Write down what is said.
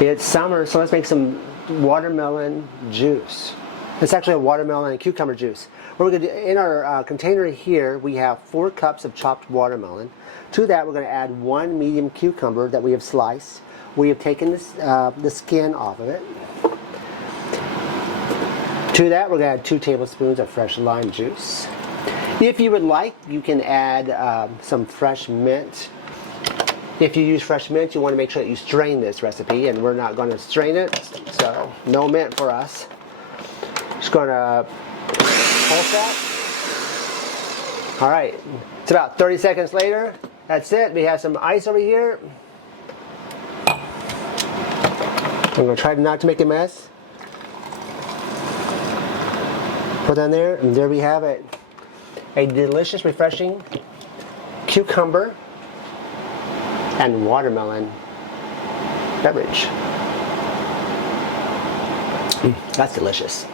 It's summer, so let's make some watermelon juice. It's actually a watermelon and cucumber juice. What we're going to do, in our container here, we have 4 cups of chopped watermelon. To that, we're going to add 1 medium cucumber that we have sliced. We have taken this, the skin off of it. To that, we're going to add 2 tablespoons of fresh lime juice. If you would like, you can add some fresh mint. If you use fresh mint, you want to make sure that you strain this recipe, and we're not going to strain it, so no mint for us. Just going to pulse that. All right, it's about 30 seconds later. That's it. We have some ice over here. I'm going to try not to make a mess. Put that in there, and there we have it. A delicious, refreshing cucumber and watermelon beverage. That's delicious.